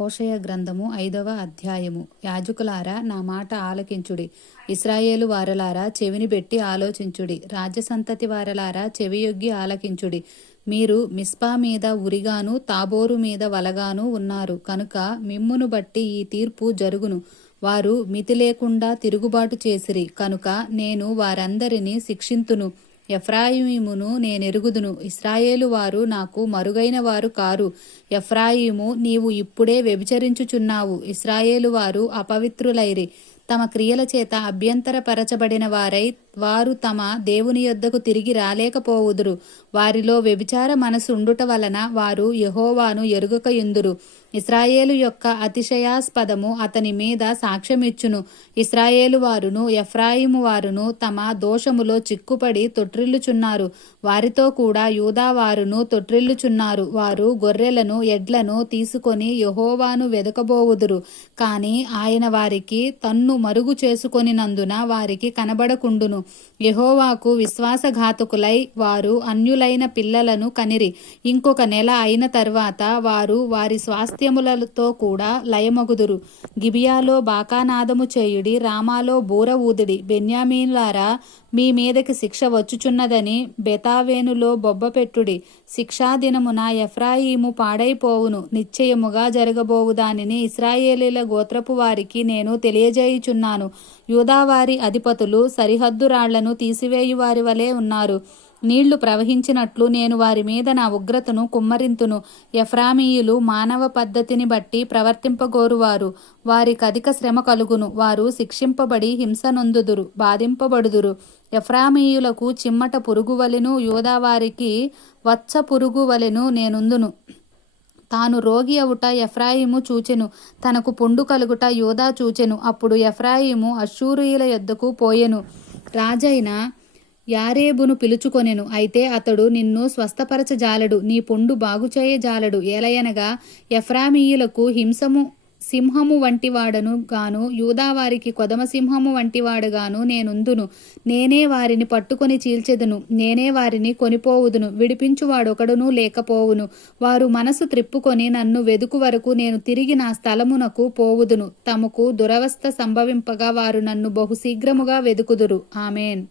హోషయ గ్రంథము ఐదవ అధ్యాయము. యాజకులారా నా మాట ఆలకించుడి. ఇస్రాయేలు వారలారా చెవిని పెట్టి ఆలోచించుడి. రాజ్యసంతతి వారలారా చెవియొగ్గి ఆలకించుడి. మీరు మిస్పా మీద ఉరిగాను తాబోరు మీద వలగాను ఉన్నారు. కనుక మిమ్మును బట్టి ఈ తీర్పు జరుగును. వారు మితి లేకుండా తిరుగుబాటు చేసిరి. కనుక నేను వారందరినీ శిక్షింతును. ఎఫ్రాయిమును నేనెరుగుదును. ఇస్రాయేలు వారు నాకు మరుగైన వారు కారు. ఎఫ్రాయిము నీవు ఇప్పుడే వ్యభిచరించుచున్నావు. ఇస్రాయేలు వారు అపవిత్రులైరి. తమ క్రియల చేత అభ్యంతరపరచబడిన వారై వారు తమ దేవుని యొద్దకు తిరిగి రాలేకపోవుదురు. వారిలో వ్యభిచార మనసు ఉండుట వలన వారు యహోవాను ఎరుగక ఎందురు ఇస్రాయేలు యొక్క అతిశయాస్పదము అతని మీద సాక్ష్యమిచ్చును. ఇస్రాయేలు వారును ఎఫ్రాయిము వారును తమ దోషములో చిక్కుపడి తొట్రిల్లుచున్నారు. వారితో కూడా యూదా వారును తొట్రిల్లుచున్నారు. వారు గొర్రెలను ఎడ్లను తీసుకొని యహోవాను వెదకబోవుదురు. కాని ఆయన వారికి తన్ను మరుగు చేసుకొనినందున వారికి కనబడకుండును. యహోవాకు విశ్వాసఘాతకులై వారు అన్యులైన పిల్లలను కనిరి. ఇంకొక నెల అయిన తర్వాత వారు వారి స్వాస్థ్యములతో కూడా లయమగుదురు. గిబియాలో బాకానాదము చేయుడి రామాలో బూర ఊదుడి. బెన్యామీన్లారా మీ మీదకి శిక్ష వచ్చుచున్నదని బెతావేనులో బొబ్బపెట్టుడి. శిక్షాదినమున ఎఫ్రాయిము పాడైపోవును. నిశ్చయముగా జరగబోవు దానిని ఇస్రాయేలీల గోత్రపు వారికి నేను తెలియజేయుచున్నాను. యూదావారి అధిపతులు సరిహద్దు రాళ్ళను తీసివేయు వారి వలె ఉన్నారు. నీళ్ళు ప్రవహించినట్లు నేను వారి మీద నా ఉగ్రతను కుమ్మరింతును. ఎఫ్రామీయులు మానవ పద్ధతిని బట్టి ప్రవర్తింపగోరువారు. వారికి అధిక శ్రమ కలుగును. వారు శిక్షింపబడి హింస నొందుదురు బాధింపబడుదురు. ఎఫ్రామీయులకు చిమ్మట పురుగువలెను యూదావారికి వచ్చ పురుగువలెను నేనుందును. తాను రోగి అవుట ఎఫ్రాయిము చూచెను. తనకు పుండు కలుగుట యోధా చూచెను. అప్పుడు ఎఫ్రాయిము అశ్షూరియుల యొద్దకు పోయెను. రాజైన యారేబును పిలుచుకొనెను. అయితే అతడు నిన్ను స్వస్థపరచజాలడు నీ పొండు బాగుచేయజాలడు. ఏలయనగా ఎఫ్రామీయులకు హింసము సింహము వంటివాడను గాను యూదావారికి కొదమ సింహము వంటివాడుగాను నేనుందును. నేనే వారిని పట్టుకొని చీల్చెదను. నేనే వారిని కొనిపోవుదును. విడిపించువాడొకడును లేకపోవును. వారు మనసు త్రిప్పుకొని నన్ను వెదుకు వరకు నేను తిరిగి నా స్థలమునకు పోవుదును. తమకు దురవస్థ సంభవింపగా వారు నన్ను బహుశీఘ్రముగా వెదుకుదురు. ఆమెన్.